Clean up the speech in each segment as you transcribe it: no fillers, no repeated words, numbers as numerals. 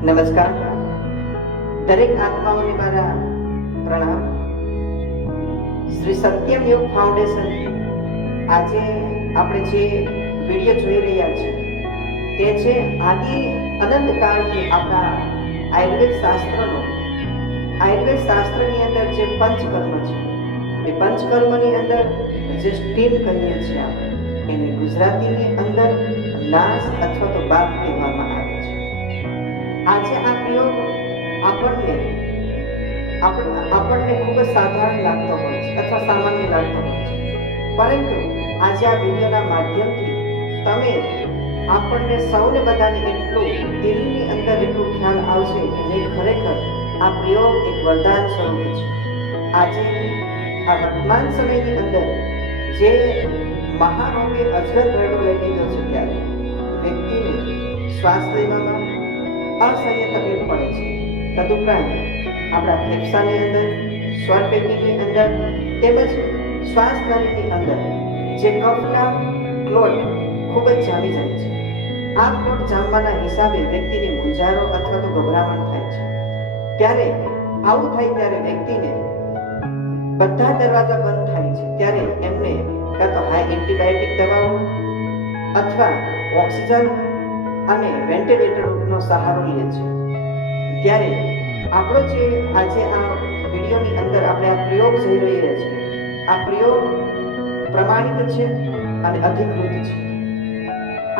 નમસ્કાર. દરેક આત્માઓને મારા પ્રણામ. શ્રી સત્યમ યોગ ફાઉન્ડેશન આજે આપણે જે વિડીયો જોઈ રહ્યા છીએ તે છે આદિ અનંત કાળથી આપણા આયુર્વેદ શાસ્ત્રની અંદર જે પંચકર્મ છે એ પંચકર્મની અંદર જે સ્ટીમ કહીએ છીએ આપણે એને ગુજરાતીની અંદર નાશ અથવા તો બાદ કહેવામાં આવે છે. આજે આ પ્રયોગ આપણને ખૂબ જ સાધારણ લાગતો હોય છે અથવા સામાન્ય લાગતો હોય છે, પરંતુ આજે આ વિડીયોના માધ્યમથી તમે આપણને સૌને બધાને એટલું દિલની અંદર એટલું ખ્યાલ આવશે કે નહીં, ખરેખર આ પ્રયોગ એક વરદાન સ્વરૂપ છે. આજે આ વર્તમાન સમયની અંદર જે મહારોગે અજગર ભરડો લઈ લીધો છે ત્યારે વ્યક્તિને શ્વાસ લેવામાં અસહ્ય તકલીફ પડે છે. તદુપરાંત આપણા ફેફસાની અંદર, સ્વરપેટીની અંદર તેમજ શ્વાસ નળીની અંદર જે કફના ક્લોટ ખૂબ જ જામી જાય છે. આ ક્લોટ જામવાના હિસાબે વ્યક્તિને મૂંઝારો અથવા તો ગભરામણ થાય છે. ત્યારે આવું થાય ત્યારે વ્યક્તિને બધા દરવાજા બંધ થાય છે. ત્યારે એમને કાં તો હાઈ એન્ટીબાયોટિક દવાઓ અથવા ઓક્સિજન અને વેન્ટિલેટરનો સહારો લે છે. ત્યારે આપણો જે આજે આ વિડીયોની અંદર આપણે આ પ્રયોગ જોઈ રહ્યા છીએ, આ પ્રયોગ પ્રમાણિત છે અને અધિકૃત છે.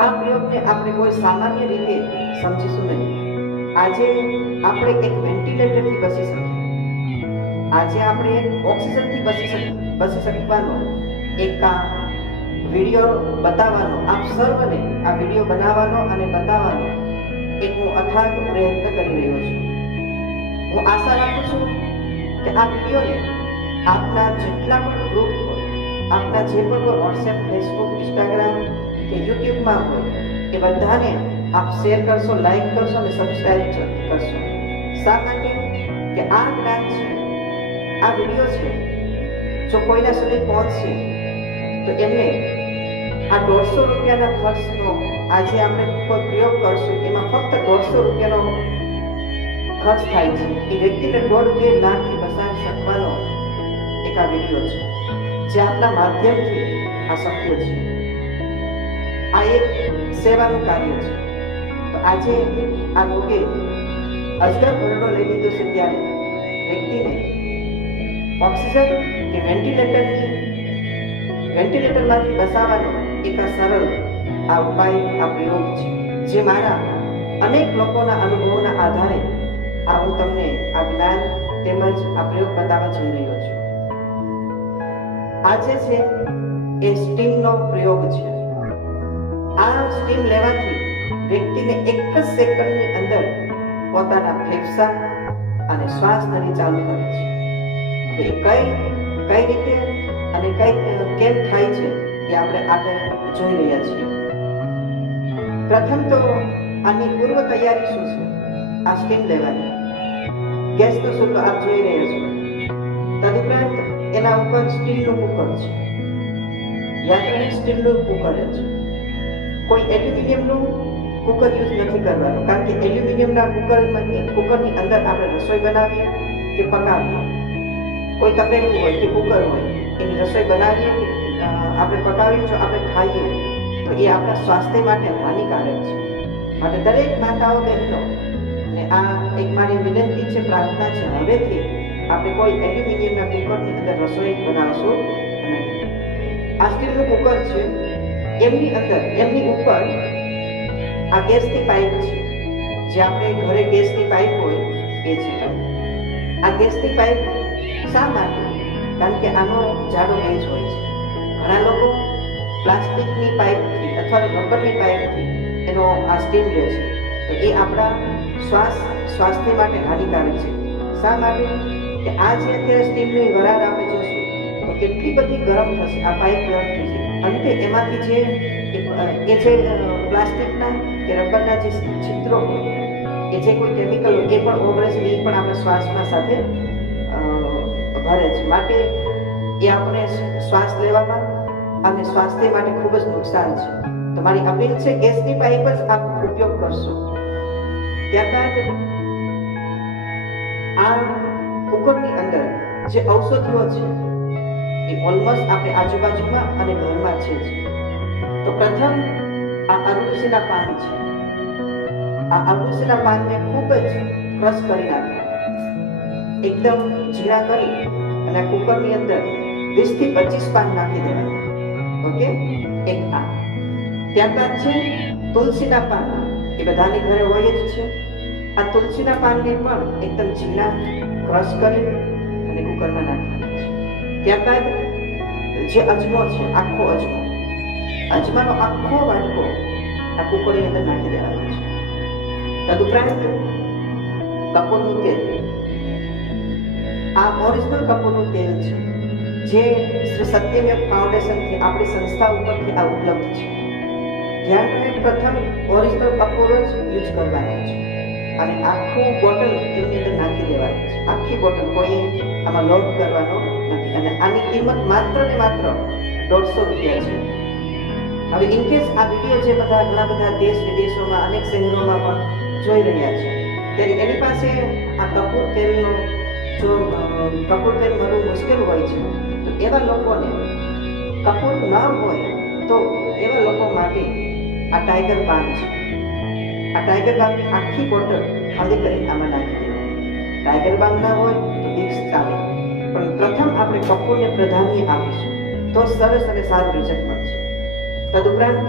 આ પ્રયોગને આપણે કોઈ સામાન્ય રીતે સમજીશું નહીં. આજે આપણે એક વેન્ટિલેટરથી બચી શકીએ, આજે આપણે એક ઓક્સિજનથી બચી શકવાનો એક વિડીયો બતાવવાનો, આપ સર્વને આ વિડીયો બનાવવાનો અને બતાવવાનો એક હું અથાગ પ્રયત્ન કરી રહ્યો છું. હું આશા રાખું છું કે આ વિડીયોને આપના જેટલા પણ ગ્રુપ હોય, આપના જે પણ કોઈ વોટ્સએપ, ફેસબુક, ઇન્સ્ટાગ્રામ કે યુટ્યુબમાં હોય એ બધાને આપ શેર કરશો, લાઈક કરશો અને સબસ્ક્રાઇબ કરશો. શા માટે કે આ જ્ઞાન છે, આ વિડીયો છે, જો કોઈના સુધી પહોંચશે તો એમને આ 150 રૂપિયાના ખર્ચનો આજે આપણે કોઈ પ્રયોગ કરશું એમાં ફક્ત 150 રૂપિયાનો ખર્ચ થાય છે. એ વ્યક્તિને 1.5-2 લાખથી બચાવી શકવાનો એક આ વિડીયો છે, જે આપના માધ્યમથી આ શક્ય છે. આ એક સેવાનું કાર્ય છે. તો આજે આ રોગે અજગર ભરડો લઈ લીધો છે ત્યારે વ્યક્તિને ઓક્સિજન કે વેન્ટિલેટરમાંથી બચાવવાનો એક આ સરળ આ ઉપાય, આ પ્રયોગ છે, જે મારા અનેક લોકોના અનુભવોના આધારે આ હું તમને આ જ્ઞાન તેમજ આ પ્રયોગ બતાવવા જઈ રહ્યો છું. આ જે છે એ સ્ટીમનો પ્રયોગ છે. આ સ્ટીમ લેવાથી વ્યક્તિને એક જ સેકન્ડની અંદર પોતાના ફેફસા અને શ્વાસ નળી ચાલુ કરે છે. કઈ રીતે અને કેમ થાય છે એ આપણે આગળ જોઈ રહ્યા છીએ. પ્રથમ તો આની પૂર્વ તૈયારી શું છે? આ સ્ટીમ લેવાની ગેસનો ચૂલો આપ જોઈ રહ્યા છો. તદુપરાંત એના ઉપર સ્ટીલનું કુકર છે, યાદ રહે સ્ટીલનું કુકર છે. કોઈ એલ્યુમિનિયમનું કુકર યુઝ નથી કરવાનું, કારણ કે એલ્યુમિનિયમના કુકરની અંદર આપણે રસોઈ બનાવીએ કે પકાવીએ, કોઈ તપેલું હોય કે કુકર હોય એની રસોઈ બનાવીએ કે આપણે પકાવીએ, જો આપણે ખાઈએ તો એ આપણા સ્વાસ્થ્ય માટે હાનિકારક છે. માટે દરેક માતાઓ, બહેનો ને આ એક મારી વિનંતી છે, પ્રાર્થના છે, હવેથી આપણે કોઈ એલ્યુમિનિયમના કુકરની અંદર રસોઈ બનાવશું નહીં. આ સ્ટીલનું કુકર છે, એમની ઉપર આ ગેસની પાઇપ છે, જે આપણે ઘરે ગેસની પાઇપ હોય એ છે. આ ગેસની પાઇપ શા માટે? કારણ કે આનો જાડો ગેસ હોય છે. ઘણા લોકો પ્લાસ્ટિકની પાઇપથી અથવા રબરની પાઇપથી એનો આ સ્ટીમ લે છે, તો એ આપણા સ્વાસ્થ્ય માટે હાનિકારક છે. શા માટે? કે આ જે અત્યારે સ્ટીમની વરાળ આપણે જોશું તો કેટલી બધી ગરમ થશે, આ પાઇપ ગરમ થઈ જાય. અંતે એમાંથી જે પ્લાસ્ટિકના કે રબરના જે છિદ્રો હોય, એ જે કોઈ કેમિકલ હોય એ પણ ઓગળે છે, એ પણ આપણા શ્વાસમાં સાથે ભરે છે. માટે એ આપણે શ્વાસ લેવામાં અને સ્વાસ્થ્ય માટે ખૂબ જ નુકસાન છે. તમારી અપીલ છે ગેસની પાઇપ જ આપ ઉપયોગ કરશો. ત્યારબાદ આ કુકરની અંદર જે ઔષધિઓ છે એ ઓલમોસ્ટ આપણે આજુબાજુમાં અને ઘરમાં છે જ. તો પ્રથમ આ અરડુસીના પાન છે. આ અરડુસીના પાનને ખૂબ જ ક્રશ કરી નાખવા, એકદમ ઝીણા કરી અને આ કુકરની અંદર 20 થી 25 પાન નાખી દેવાના. ઓકે, એક આ. ત્યારબાદ છે તુલસીના પાન. એ બધાની ઘરે હોય જ છે. આ તુલસીના પાનને પણ એકદમ ઝીણા ક્રશ કરી અને કુકરમાં નાખવાના છે. ત્યારબાદ જે અજમો છે, આખો અજમો, અજમાનો આખો વાટકો આ કુકરની અંદર નાખી દેવાનો છે. તદુપરાંત કપૂરનું તેલ. આ ઓરિજિનલ કપૂરનું તેલ છે, જે શ્રી સત્યમેવ ફાઉન્ડેશનથી આપણી સંસ્થા ઉપરથી આ ઉપલબ્ધ છે. ધ્યાન રહે, પ્રથમ ઓરિજિનલ કપૂર જ યુઝ કરવાનો છે અને આખું બોટલ એની અંદર નાખી દેવાની છે. આખી બોટલ કોઈ આમાં લોડ કરવાનો નથી અને આની કિંમત માત્ર ને માત્ર 150 રૂપિયા છે. હવે ઇનકેસ આ વિડીયો જે ઘણા બધા દેશ વિદેશોમાં અનેક શહેરોમાં પણ જોઈ રહ્યા છે, ત્યારે એની પાસે આ કપૂર તેલનો જો કપૂર તેલ મળવું મુશ્કેલ હોય છે, તો એવા લોકોને કપૂર ન હોય તો એવા લોકો માટે આ ટાઈગર બામ છે. આ ટાઈગર બામની આખી બોટલ ખાલી કરી આમાં નાખી દેવાની. ટાઈગર બામ ના હોય તો વિક્સ ચાલે, પણ પ્રથમ આપણે કપૂરને પ્રાધાન્ય આપીશું તો સરસ અને સારું રિઝલ્ટ મળશે. તદુપરાંત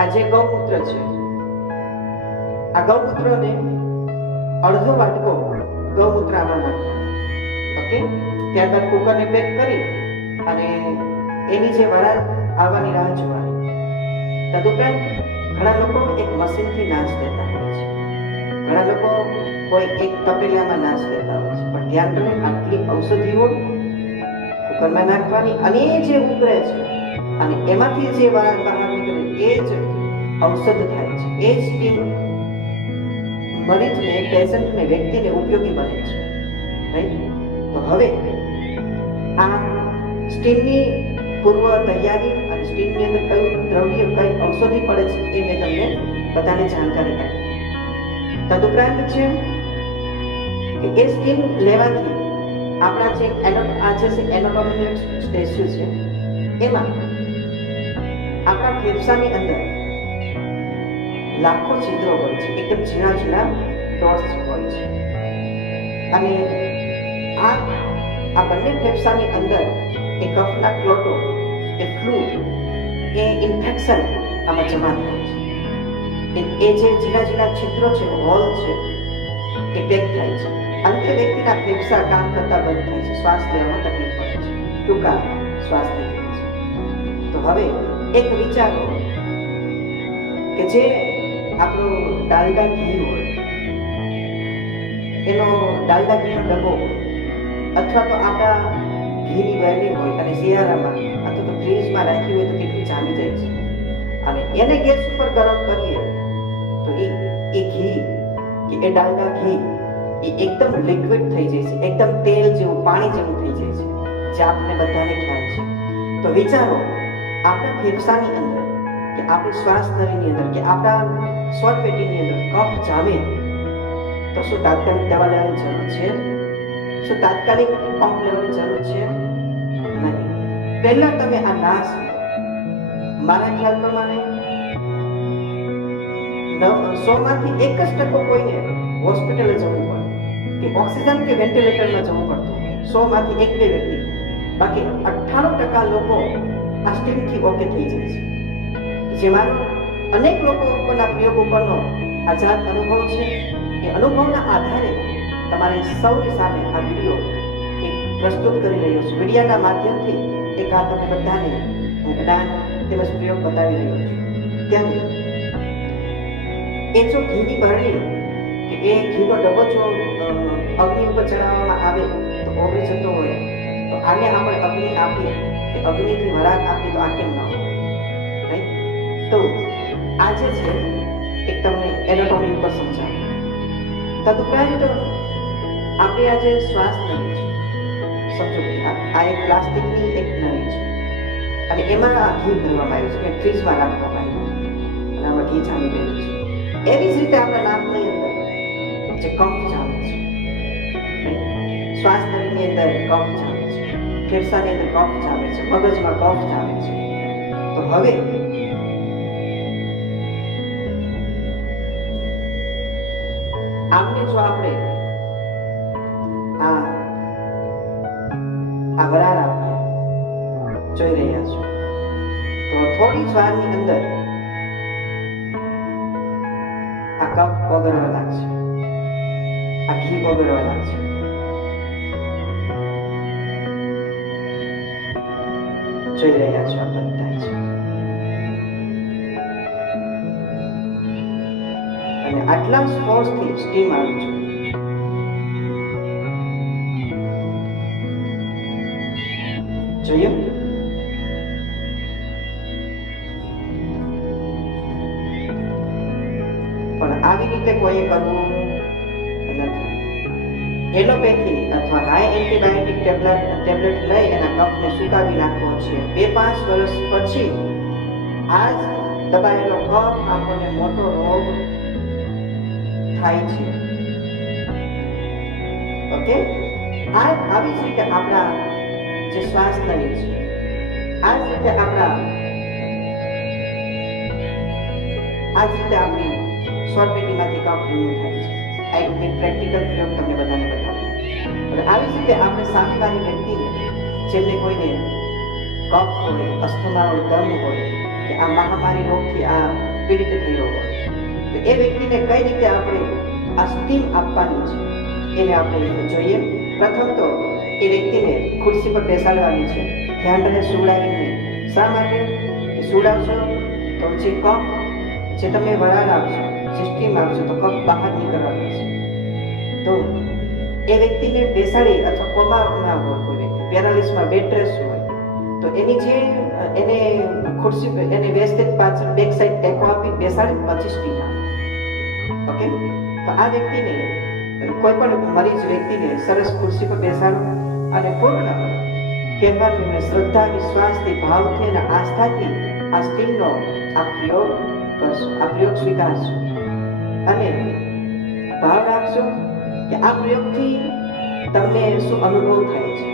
આ જે ગૌમૂત્ર છે, આ ગૌમૂત્રને અડધો વાટકો ગૌમૂત્ર આમાં નાખવાનો. ઓકે, ત્યારબાદ કુકરને પેક કરી અને એની જે વરાળ આવવાની રાહ જોવાની. તદુપરાંત ઘણા લોકો એક મશીનથી નાશ લેતા હોય છે, ઘણા લોકો કોઈ એક તપેલામાં નાશ લેતા હોય છે, પણ ધ્યાન રહે, આટલી ઔષધિઓ કુકરમાં નાખવાની અને એ જે ઉકળે છે અને એમાંથી જે વરાળ બહાર નીકળે એ જ ઔષધ થાય છે. એ જ સ્ટીમ મરીજને, પેશન્ટને, વ્યક્તિને ઉપયોગી બને છે. રાઈટ? તો હવે આ સ્ટીમની પૂર્વ તૈયારી અને સ્ટીમની અંદર કયું દ્રવ્ય, કઈ ઔષધિ પડે છે એ મેં તમને બધાને જાણકારી આપી. તદુપરાંત છે કે એ સ્ટીમ લેવાથી આપણા જે એનાટોમી સ્ટેચ્યુ છે એમાં આપણા ફેફસાની અંદર લાખો છિદ્રો હોય છે, એકદમ ઝીણા ઝીણા ડોટ્સ હોય છે અને આ બંને ફેફસાની અંદર એ કફના ક્લોટો, એ ફ્લૂ, એ ઇન્ફેક્શન આમાં જમા થાય છે. એ જે ઝીણા ઝીણા છિદ્રો છે, હોલ છે, એ પેક થાય છે. અંતે વ્યક્તિના ફેફસા કામ કરતા બંધ થાય છે, શ્વાસ લેવામાં તકલીફ પડે છે, ટૂંકા શ્વાસ થઈ જાય છે. તો હવે એક વિચારો કે જે આપણું ડાલડા ઘી હોય, એનો ડાલડા ઘીનો ડબ્બો અથવા તો આપણા ઘીની વેલી હોય અને શિયાળામાં અથવા તો ફ્રીજમાં રાખી હોય તો કેટલી જામી જાય છે અને એને ગેસ ઉપર ગરમ કરીએ તો એ ઘી કે એ ડાલડા ઘી એ એકદમ લિક્વિડ થઈ જાય છે, એકદમ તેલ જેવું, પાણી જેવું થઈ જાય છે, જે આપણને બધાને ખ્યાલ છે. તો વિચારો, આપણા ફેફસાની અંદર કે આપણી શ્વાસ નળીની અંદર કે આપણા સ્વર પેટીની અંદર કફ જામે તો શું તાત્કાલિક દવા લેવાની જરૂર છે? શું તાત્કાલિક પંપ લેવાની જરૂર છે? નહીં. પહેલા તમે આ નાશ લો. મારા ખ્યાલ પ્રમાણે 100 માંથી 1% કોઈને હોસ્પિટલે જવું પડે કે ઓક્સિજન કે વેન્ટિલેટરમાં જવું પડતું, 100 માંથી 1-2 વ્યક્તિ. બાકી 98% લોકો આ સ્ટીમથી ઓકે થઈ જાય છે. જે મારો અનેક લોકો ઉપરના પ્રયોગ ઉપરનો આઝાદ અનુભવ છે, એ અનુભવના આધારે તમારી સૌની સામે આ વિડીયો એક પ્રસ્તુત કરી રહ્યો છું. વિડીયોના માધ્યમથી એક આ તમને બધાને હું જ્ઞાન તેમજ પ્રયોગ બતાવી રહ્યો છું. ત્યારે એ જો ઘીની બરણી કે એ ઘીનો ડબ્બો જો અગ્નિ ઉપર ચડાવવામાં આવે તો ઓગળી જતો હોય, તો આને આપણે અગ્નિ આપીએ કે અગ્નિથી વરાળ આપીએ તો આ કેમ ન હોય? રાઈટ? તો આજે છે એક તમને એનાટોમી ઉપર સમજાવું. તદુપરાંત આપણે આજે શ્વાસ નળી છે, સમજો કે આ એક પ્લાસ્ટિકની એક નળી છે અને એમાં આ ઘી ભરવામાં આવ્યું છે, ફ્રીજમાં રાખવામાં આવ્યું અને આમાં ઘી જામી રહ્યું છે. એવી જ રીતે આપણા નાકની અંદર જે કફ ચાલે છે, શ્વાસ નળીની અંદર કફ ચાલે છે, ફેફસાની અંદર કફ ચાલે છે, મગજમાં કફ ચાલે છે. તો હવે આમને જો આપણે આ વરાળ આપણે જોઈ રહ્યા છો, તો થોડી જ વારની અંદર આ કફ ઓગળવા લાગશે, આ ઘી ઓગળવા લાગશે. જોઈ રહ્યા છો આ બંધ થાય છે. અને આટલા ફોર્સથી સ્ટીમ આવે છે. જોઈએ પણ આવી રીતે કોઈ કરવું નથી. એલોપેથી અથવા હાઈ એન્ટીબાયોટિક ટેબ્લેટ લઈ એના કફને સુકાવી નાખવો છે. 2-5 વર્ષ પછી આ જ દબાયેલો કફ આપણને મોટો રોગ થાય છે. ઓકે, આવી જ રીતે આપણા જે શ્વાસ નળી છે, આ જ રીતે આપણી સ્વરપેટીમાંથી કફ રિમૂવ થાય છે. આ એક પ્રેક્ટિકલ પ્રયોગ તમને બધાને બતાવું. આવી જ રીતે આપણે સામેવાળી વ્યક્તિને, જેમને કોઈને કફ હોય, અસ્થમા હોય, દમ હોય કે આ મહામારી રોગથી આ પીડિત થયો હોય, તો એ વ્યક્તિને કઈ રીતે આપણે આ સ્ટીમ આપવાની છે એને આપણે જોઈએ. પ્રથમ તો એ વ્યક્તિને ખુરશી પર બેસાડવાની છે. ધ્યાન રહે સુવડાવીને. શા માટે કે સુવડાવશો તો જે કફ, જે તમે વરાળ આપશો, જે સ્ટીમ આપશો, તો કફ બહાર નીકળવાનો છે. તો એ વ્યક્તિને બેસાડી અથવા કોમામાં હોય, કોઈ વ્યક્તિ પેરાલિસમાં બેડ રેસ્ટ હોય, તો એની જે એને ખુરશી એને વ્યવસ્થિત પાછળ બેક સાઈડ ટેકો આપી બેસાડી પછી સ્ટીમ આપે. ઓકે, તો આ વ્યક્તિને કોઈ પણ મરીજ વ્યક્તિને સરસ ખુરશી પર બેસાડો અને પૂર્ણ કહેવાનું શ્રદ્ધા, વિશ્વાસથી, ભાવથી અને આસ્થાથી આ સ્ટીમનો આ પ્રયોગ કરશો, આ પ્રયોગ સ્વીકારશો અને ભાવ રાખશો કે આ પ્રયોગથી તમને શું અનુભવ થાય છે.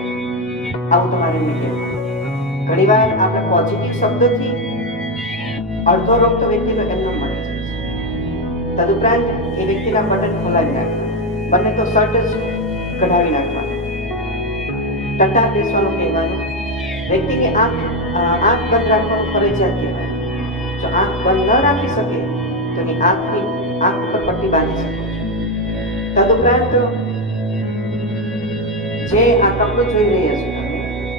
આવું તમારે એમને કહેવું. ઘણીવાર આપણે પોઝિટિવ શબ્દોથી અડધો રોગ તો વ્યક્તિનો એમનો મળી જાય છે. તદુપરાંત એ વ્યક્તિના બટન ખોલાવી નાખવા, બંને તો શર્ટ જ કઢાવી નાખવાનું, ટટાર બેસવાનું કહેવાનું, વ્યક્તિની આંખ બંધ રાખવાનું ફરજિયાત કહેવાનું. જો આંખ બંધ ન રાખી શકે તો એની આંખ ઉપર પટ્ટી બાંધી શકો છો. તદુપરાંત જે આ કપડું જોઈ રહ્યા છો તમે,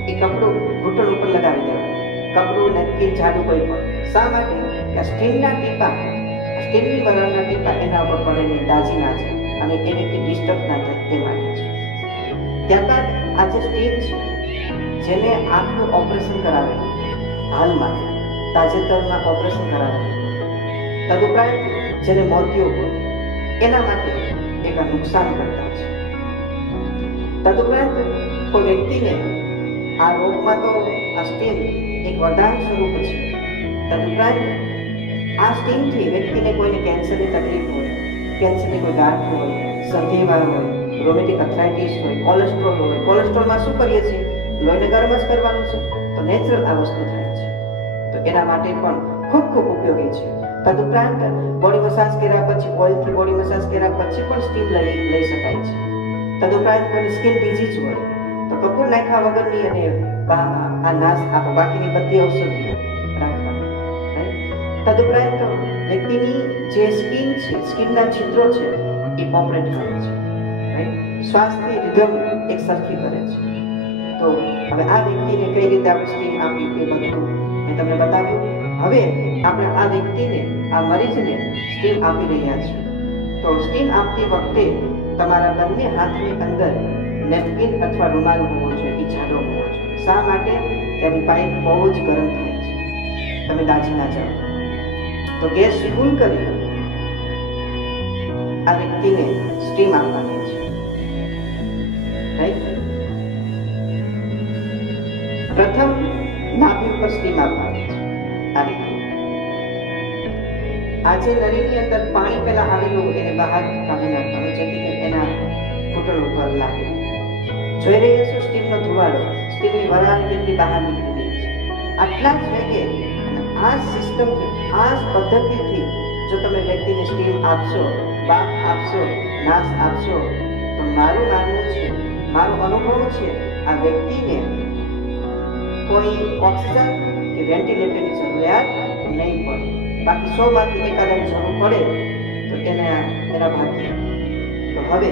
એ કપડું ઘૂંટણ ઉપર લગાવી દેવાનું. કપડું, નેપકિન, ઝાડુ કોઈ પણ. શા માટે કે સ્ટીમના ટીપા, સ્ટીમની વરાળના ટીપા એના ઉપર પડે, દાજી ના જાય અને એ વ્યક્તિ ડિસ્ટર્બ ના થાય તે માટે છે. ત્યારબાદ આ જે સ્ટીમ છે, જેને આંખનું ઓપરેશન કરાવેલું, હાલમાં તાજેતરમાં ઓપરેશન કરાવેલું, તદુપરાંત જેને મોતિયો હોય એના માટે એક નુકસાન કરતા છે. તદુપરાંત કોઈ વ્યક્તિને આ રોગમાં તો આ સ્ટીમ એક વરદાન સ્વરૂપ છે. તદુપરાંત આ સ્ટીમથી વ્યક્તિને કોઈને કેન્સરની તકલીફ હોય, કેન્સરની કોઈ ગાંઠ હોય, સંધિવા હોય, રોમેટિક આર્થરાઇટિસ હોય, કોલેસ્ટ્રોલ હોય. કોલેસ્ટ્રોલમાં શું કરીએ છીએ? લોહીને ગરમ જ કરવાનું છે, તો નેચરલ આ વસ્તુ થાય છે. તો એના માટે પણ ખૂબ ઉપયોગી છે. તદુપરાંત બોડી મસાજ કર્યા પછી, ઓઇલથી બોડી મસાજ કર્યા પછી પણ સ્ટીમ લઈ શકાય છે. તદુપરાંત કોઈ સ્કિન ડિઝીઝ હોય તો કપૂર નાખ્યા વગરની અને આ નાશ આપો, બાકીની બધી ઔષધિઓ રાખવાની. તદુપરાંત વ્યક્તિની જે સ્કિન છે, સ્કિનના છિદ્રો છે, એ ઓપરેટ કરે છે. શ્વાસની રિધમ એક સરખી કરે છે. તો હવે આ વ્યક્તિને કઈ રીતે આપણે સ્ટીમ આપી એ બધું મેં તમને બતાવ્યું. હવે આપણે આ વ્યક્તિને, આ મરીજને સ્ટીમ આપી રહ્યા છીએ. તો સ્ટીમ આપતી વખતે તમારા બંને હાથની અંદર નેપકિન અથવા રૂમાલ હોવો જોઈએ, એ જાડો હોવો જોઈએ. શા માટે? તેની પાઇપ બહુ જ ગરમ થાય છે, તમે દાજી ના જાઓ. તો ગેસ ફૂલ કરી આ વ્યક્તિને સ્ટીમ આપવાની છે. પ્રથમ નાભી ઉપર સ્ટીમ આપવાની છે. આ રીતે આ જે નળીની અંદર પાણી પહેલા આવેલું એને બહાર કાઢી નાખવાનું, જેથી ઘૂંટણ ઉપર લાગે. જોઈ રહ્યા છો સ્ટીમનો ધુવાડો, સ્ટીમની વરાળ કેટલી બહાર નીકળી રહી છે. આટલા જ વેગે આ સિસ્ટમથી, આ પદ્ધતિથી જો તમે વ્યક્તિને સ્ટીમ આપશો, બાફ આપશો, નાશ આપશો, તો મારું માનવું છે, મારો અનુભવ છે, આ વ્યક્તિને કોઈ ઓક્સિજન કે વેન્ટિલેટરની જરૂરિયાત નહીં પડે. બાકી 100 માંથી એકાદાની જરૂર પડે તો એના ભાગ્ય. તો હવે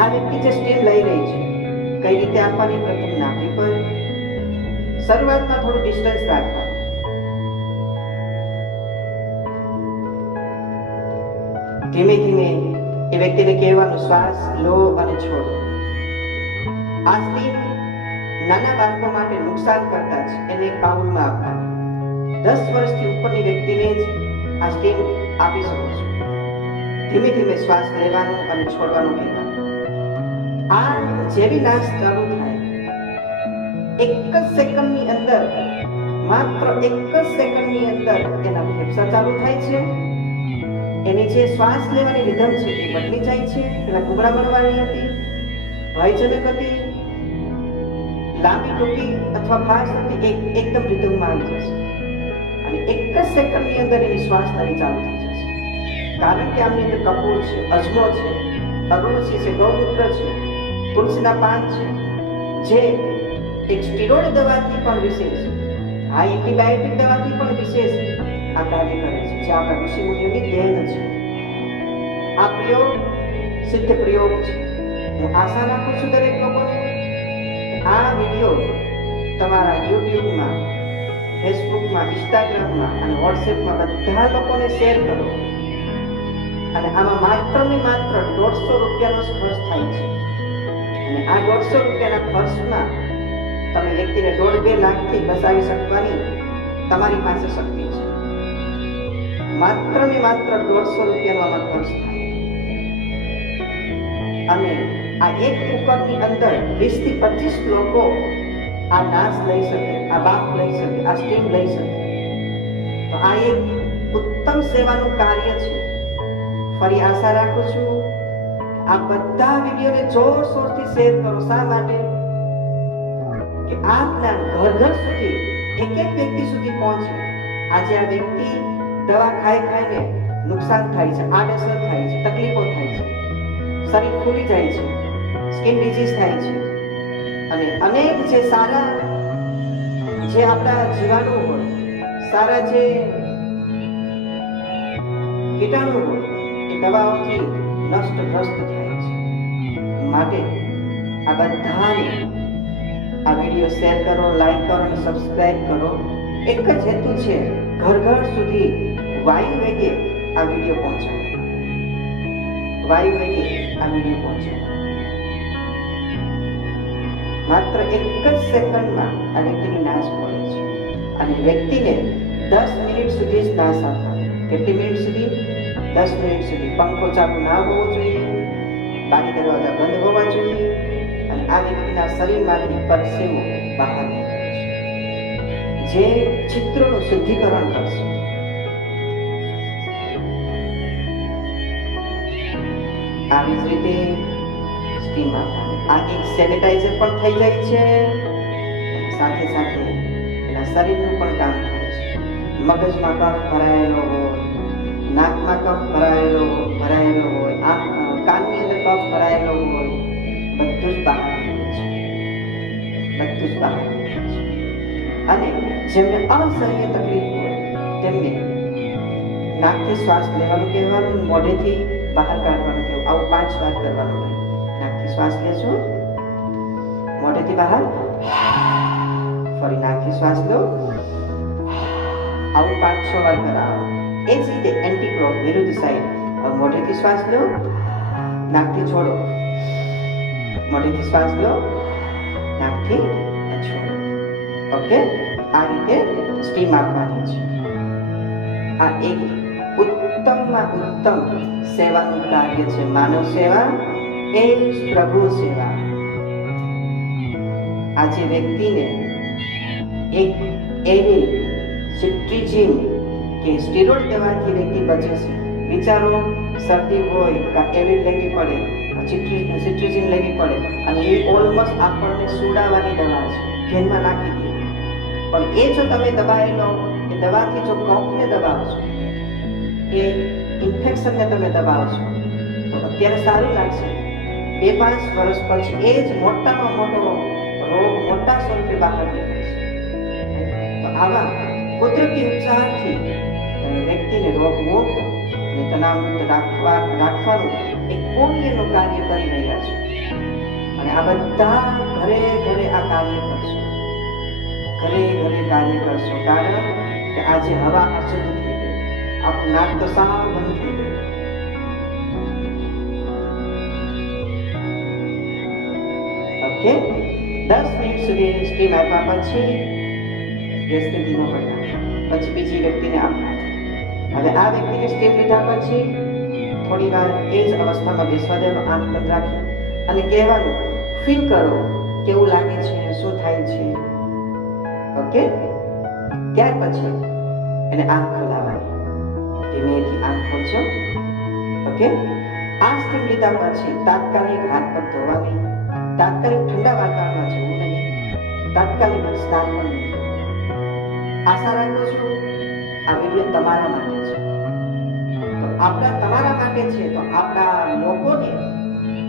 આ વ્યક્તિ જે સ્ટીમ લઈ રહી છે, કઈ રીતે આપવાની, પ્રથમ નાભી પર શરૂઆતમાં થોડું ડિસ્ટન્સ રાખવાનું. ધીમે ધીમે એ વ્યક્તિને કહેવાનું શ્વાસ લો અને છોડો. આ સ્ટીમ નાના બાળકો માટે નુકસાન કરતા છે, એને એક પાઉલમાં આપવાની. 10 વર્ષથી ઉપરની વ્યક્તિને જ આ સ્ટીમ આપી શકો છો. ધીમે ધીમે શ્વાસ લેવાનો અને છોડવાનું કહેવાનું. આ જેવી નાશ ચાલુ થાય, એક જ સેકન્ડની અંદર, માત્ર એક જ સેકન્ડની અંદર એના ફેફસા ચાલુ થાય છે. એની જે શ્વાસ લેવાની રીધમ છે એ બદલી જાય છે. પેલા ગુમરા બનવાની હતી, ભયજનક હતી, લાંબી ટૂંકી અથવા ફાસ્ટ હતી, એકદમ રીધમમાં આવી જશે. અને એક જ સેકન્ડની અંદર એની શ્વાસ નળી ચાલુ થઈ જશે. કારણ કે આમની અંદર કપૂર છે, અજમો છે, અગરબત્તી છે, ગૌમૂત્ર છે, તુલસીના પાન છે, જે એક સ્ટીરોઇડ દવાથી પણ વિશેષ, આ એન્ટીબાયોટિક દવાથી પણ વિશેષ આ કાર્ય કરે છે, જે આપણા ઋષિ મુનિઓની દેન છે. આ પ્રયોગ સિદ્ધ પ્રયોગ છે. હું આશા રાખું છું દરેક લોકોને આ વિડીયો તમારા યુટ્યુબમાં, ફેસબુકમાં, ઇન્સ્ટાગ્રામમાં અને વોટ્સએપમાં બધા લોકોને શેર કરો. અને આમાં માત્ર ને માત્ર 150 રૂપિયાનો ખર્ચ થાય છે. અને આ 150 રૂપિયાના ખર્ચમાં તમે વ્યક્તિને 1.5-2 લાખથી બચાવી શકવાની તમારી પાસે શક્તિ છે. માત્ર ને માત્ર 150 રૂપિયાનો આમાં ખર્ચ થાય. અને આ એક કુકરની અંદર 20 થી 25 લોકો આ નાશ લઈ શકે, આ બાફ લઈ શકે, આ સ્ટીમ લઈ શકે. તો આ એક ઉત્તમ સેવાનું કાર્ય છે. ફરી આશા રાખું છું આ બધા વિડીયોને જોરશોરથી શેર કરો. શા માટે? કે આ જ્ઞાન ઘર ઘર સુધી, એક એક વ્યક્તિ સુધી પહોંચે. આજે આ વ્યક્તિ દવા ખાઈને નુકસાન થાય છે, આડઅસર થાય છે, તકલીફો થાય છે, શરીર ફૂલી જાય છે, સ્કિન ડિઝીઝ થાય છે. અને અનેક જે સારા, જે આપણા જીવાણુ હોય, સારા જે કીટાણુ હોય, એ દવાઓથી નષ્ટગ્રસ્ત થાય છે. માટે આ બધાને આ વિડીયો શેર કરો, લાઈક કરો અને સબસ્ક્રાઇબ કરો. એક જ હેતુ છે, ઘર ઘર સુધી વાયુ વેગે આ વિડીયો પહોંચાડો. વાયુ વેગે આ વિડીયો પહોંચાડો. માત્ર એક જ સેકન્ડમાં આ વ્યક્તિની નાશ પડે છે. અને વ્યક્તિને 10 મિનિટ સુધી જ નાશ આપવાનો. કેટલી મિનિટ સુધી? 10 મિનિટ સુધી. પંખો ચાલુ ના હોવો જોઈએ, બારી દરવાજા બંધ હોવા જોઈએ. અને આ વ્યક્તિના શરીરમાંથી પરસેવો બહાર નીકળે છે, જે ચિત્રોનું શુદ્ધિકરણ કરશે. આવી જ રીતે સ્ટીમ આપવાની. આ એક સેનિટાઈઝર પણ થઈ જાય છે, સાથે સાથે એના શરીરનું પણ કામ થાય છે. મગજમાં કફ ભરાયેલો હોય, નાકમાં કફ ભરાયેલો હોય, કાનની અંદર કફ ભરાયેલો હોય, બધું જ બહાર નીકળે છે. બધું જ બહાર નીકળે છે. અને જેમને અસહ્ય તકલીફ હોય તેમને નાકથી શ્વાસ લેવાનું કહેવાનું, મોઢેથી બહાર કાઢવાનું કહેવું. આવું 5 વાર કરવાનું હોય. નાકથી શ્વાસ લેશો, મોઢેથી બહાર, ફરી નાકથી શ્વાસ લો, આવું 5-6 વાર કરાવો. એ જ રીતે એન્ટી ક્લોક વિરુદ્ધ સાઈડ. મોઢેથી શ્વાસ લો, નાકથી છોડો, મોઢેથી શ્વાસ લો, નાકથી છોડો. ઓકે, આ રીતે સ્ટીમ આપવાની છે. આ એક ઉત્તમમાં ઉત્તમ સેવાનું કાર્ય છે. માનવ સેવા એ પ્રભુ સેવા. આજે વ્યક્તિને એક એવી સિટ્રીજીન કે સ્ટીરોઇડ દવાથી વ્યક્તિ બચે છે. વિચારો, શરદી હોય કે એવી લેવી પડે, સિટ્રીજિન લેવી પડે અને એ ઓલમોસ્ટ આપણને સુડાવવાની દવા છે, ઘેનમાં નાખી દે. પણ એ જો તમે દવા લો, એ દવાથી જો કફને દબાવશો, એ ઇન્ફેક્શનને તમે દબાવશો તો અત્યારે સારું લાગશે, 2-5 વર્ષ પછી એ જ મોટામાં મોટો રોગ મોટા સ્વરૂપે બહાર નીકળશે. તો આવા કુદરતી ઉપચારથી વ્યક્તિને રોગમુક્ત અને તણાવમુક્ત રાખવાનું એક પુણ્યનું કાર્ય કરી રહ્યા છે. અને આ બધા ઘરે ઘરે આ કાર્ય કરશો, ઘરે ઘરે કાર્ય કરશો. કારણ કે આજે હવા અશુદ્ધ થઈ ગઈ, આપણું નાક તો સાવ બંધ થઈ ગયું. ઓકે, 10 મિનિટ સુધી સ્ટીમ આપ્યા પછી ગેસને ધીમો કરી પછી બીજી વ્યક્તિને આપવા. હવે આ વ્યક્તિને સ્ટીમ લીધા પછી થોડી વાર એ જ અવસ્થામાં બેસવા દેવાનું, આંખ બંધ રાખી અને કહેવાનું, ફીલ કરો કેવું લાગે છે, શું થાય છે. ઓકે, ત્યાર પછી એને આંખ ખોલાવવાની, ધીમેથી આંખ ખોલશો. ઓકે, આ સ્ટીમ લીધા પછી તાત્કાલિક હાથ પગ ધોવાની, તાત્કાલિક ઠંડા વાતાવરણમાં જવું નહીં, તાત્કાલિક સ્નાન પણ નહીં. આશા રાખું છું આ વિડીયો તમારા માટે છે. તો તમારા માટે છે તો આપણા લોકોને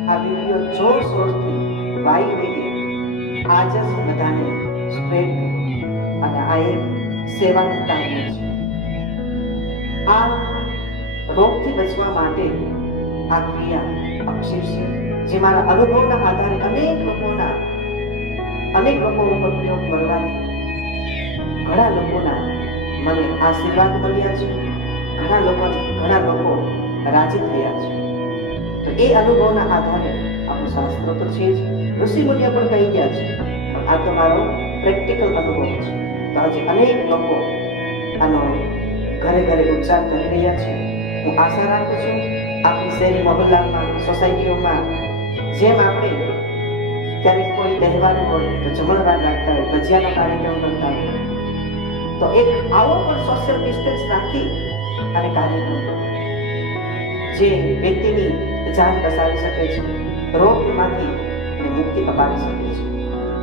આ વિડીયો જોર શોરથી વાઈ વેગે આજ જ બધાને સ્પ્રેડ કરો. અને આ એક સેવાનું કાર્ય છે. આ રોગથી બચવા માટે આ ક્રિયા અક્ષીર છે, જે મારા અનુભવના આધારે અનેક લોકો ઉપર પ્રયોગ કરવાથી ઘણા લોકોના મને આશીર્વાદ મળ્યા છે, ઘણા લોકો રાજી થયા છે. તો એ અનુભવના આધારે આપણું શાસ્ત્ર તો છે જ, ઋષિ મુનિઓ પણ કહી ગયા છે, પણ આ તો મારો પ્રેક્ટિકલ અનુભવ છે. તો આજે અનેક લોકો આનો ઘરે ઘરે ઉચ્ચાર કરી રહ્યા છે. હું આશા રાખું છું આપણી શહેરી મહોલ્લામાં, સોસાયટીઓમાં જેમ આપણે ક્યારેક કોઈ તહેવાર હોય તો જમણવાર રાખતા હોય, ભજીયાનો કાર્યક્રમ કરતા હોય, તો એક આવો પણ સોશિયલ ડિસ્ટન્સ રાખી અને કાર્યક્રમ કરો જે વ્યક્તિની જાન બચાવી શકે છે, રોગમાંથી અને મુક્તિ અપાવી શકે છે.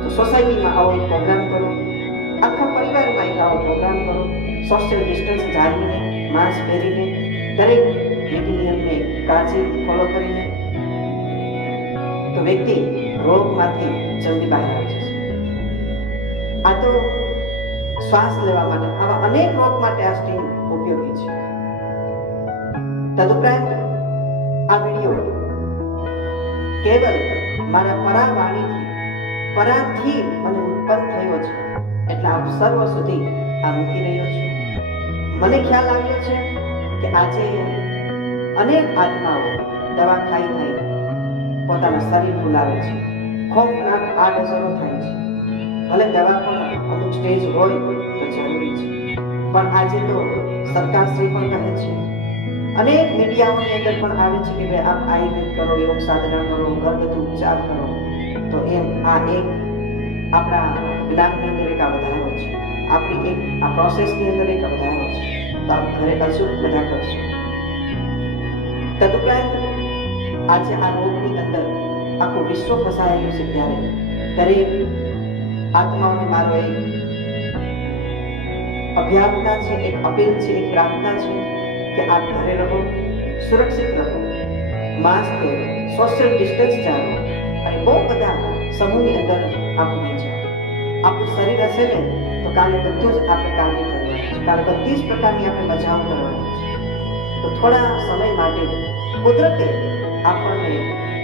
તો સોસાયટીમાં આવો એક પ્રોગ્રામ કરો, આખા પરિવારમાં એક આવો પ્રોગ્રામ કરો, સોશિયલ ડિસ્ટન્સ જાળવીને, માસ્ક પહેરીને, દરેક નીતિ નિયમને કાળજી ફોલો કરીને, તો વ્યક્તિ રોગમાંથી જલ્દી બહાર આવી જશે. આ તો શ્વાસ લેવા માટે, આવા અનેક રોગ માટે આ સ્ટીમ ઉપયોગી છે. તદુપરાંત આ વિડીયો કેવલ મારા પરાથી મને ઉત્પન્ન થયો છે, એટલે આપ સર્વ સુધી આ મૂકી રહ્યો છું. મને ખ્યાલ આવ્યો છે કે આજે અનેક આત્માઓ દવા ખાઈ પોતાનું શરીર ભૂલાવે છે, ખોફનાક આડઅસરો થાય છે. ભલે દવા પણ અમુક સ્ટેજ હોય તો જરૂરી છે, પણ આજે તો સરકારશ્રી પણ કહે છે, અનેક મીડિયાઓની અંદર પણ આવે છે કે ભાઈ આપ આયુર્વેદ કરો, યોગ સાધના કરો, ઘરગથ્થુ ઉપચાર કરો. તો એમ આ એક આપણા જ્ઞાનની અંદર એક આ વધારો છે, આપણી એક આ પ્રોસેસની અંદર એક વધારો છે. તો આપ ઘરે અચૂક બધા કરશો. તદુપરાંત આજે આ રોગની અંદર આખું વિશ્વ ફસાયેલું છે, ત્યારે દરેક આત્માઓને મારો એક અભ્યર્થના છે, એક અપીલ છે, એક પ્રાર્થના છે કે આપ ઘરે રહો, સુરક્ષિત રહો, માસ્ક પહેરો, સોશિયલ ડિસ્ટન્સ જાળવો અને બહુ બધા સમૂહની અંદર આપની છે. આપણું શરીર હશે ને તો કાલે બધું જ આપણે કાર્ય કરવાનું છે, કાલે બધી જ પ્રકારની આપણે મજાઓ કરવાની છે. તો થોડા સમય માટે કુદરતે આપણને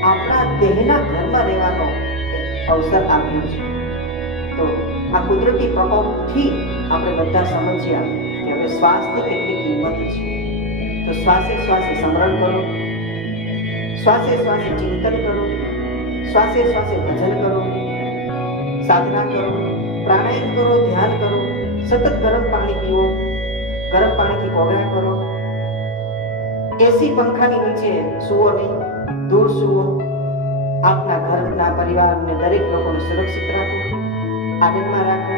આપણા દેહના ઘરમાં રહેવાનો અવસર આપ્યો છે. તો આ કુદરતી પ્રકોપથી આપણે બધા સમજ્યા કે હવે શ્વાસની કેટલી કિંમત છે. તો શ્વાસે શ્વાસે સ્મરણ કરો, શ્વાસે શ્વાસે ચિંતન કરો, શ્વાસે શ્વાસે ભજન કરો, સાધના કરો, પ્રાણાયામ કરો, ધ્યાન કરો, સતત ગરમ પાણી પીવો, ગરમ પાણીથી કોગળા કરો, એસી પંખાની નીચે સૂવો નહીં, દૂર સૂવો. આપના ઘરના પરિવારને દરેક લોકોને સુરક્ષિત રાખો, આનંદમાં રાખો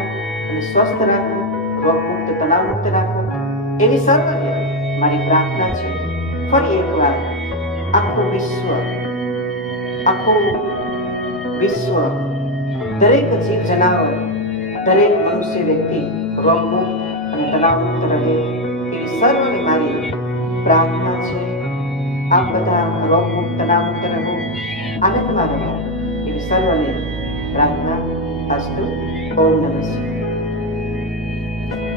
અને સ્વસ્થ રાખો, રોગમુક્ત, તણાવમુક્ત રાખો, એવી સર્વને મારી પ્રાર્થના છે. ફરી એકવાર આખું વિશ્વ આખું વિશ્વ, દરેક જીવ જનાવર, દરેક મનુષ્ય વ્યક્તિ રોગમુક્ત અને તણાવમુક્ત રહે એવી સર્વને મારી પ્રાર્થના છે. આપ બધા રોગમુક્ત, તણાવમુક્ત રહો, આનંદમાં રહો એવી સર્વને પ્રાર્થના. અસ્તુ. ઓમ નમઃ શિવાય.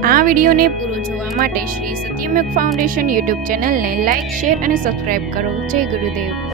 આ વિડીયોને પૂરો જોવા માટે શ્રી સત્યમયુગ ફાઉન્ડેશન યુટ્યુબ ચેનલને લાઇક, શેર અને સબસ્ક્રાઇબ કરો. જય ગુરુદેવ.